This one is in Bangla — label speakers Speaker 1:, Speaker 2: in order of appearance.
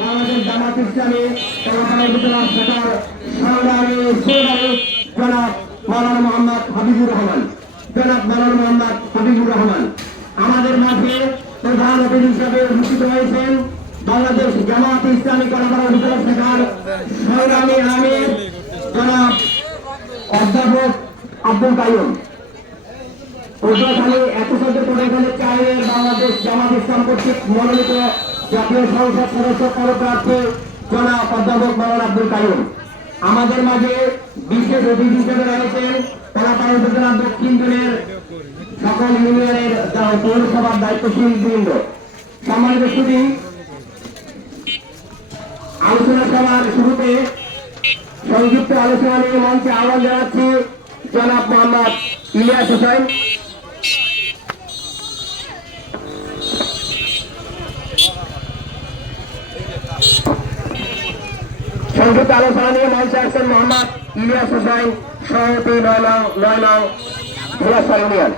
Speaker 1: বাংলাদেশ জামাত ইসলামী কর্মচারী বিতরণ শাখার সংগ্রামী সৌরামী জনাব মাওলানা মোহাম্মদ হাবিবুর রহমান জনাব মাওলানা মোহাম্মদ হাবিবুর রহমান আমাদের মাঝে প্রধান অতিথি হিসেবে উপস্থিত হয়েছেন বাংলাদেশ জামাত ইসলামী কর্মচারী বিতরণ শাখার সংগ্রামী আমির জনাব অধ্যাপক আব্দুল কাইম পটুয়াখালী একসাথে পটুয়াখালী চাইলের বাংলাদেশ জামাত ইসলাম কর্তৃক মনোনীত জাতীয় সংসদ সদস্য পদপ্রার্থী জনাব অধ্যাপক মাওলানা আব্দুল কাইম আমাদের মাঝে বিশেষ অতিথি হিসেবে রয়েছেন কলাপাড়া উপজেলা দক্ষিণ জেলের সকল ইউনিয়নের পৌরসভার দায়িত্বশীল বৃন্দ। সম্মানিত শুধু আলোচনা সভার শুরুতে সংযুক্ত আলোচনা নিয়ে মঞ্চে আহ্বান জানাচ্ছি জনাব মোহাম্মদ ইলিয়াস হোসেন। সংযুক্ত আলোচনা নিয়ে মঞ্চে আসছেন মোহাম্মদ ইলিয়াস হোসেন, সভাপতি নয় নয় নয় ইউনিয়ন।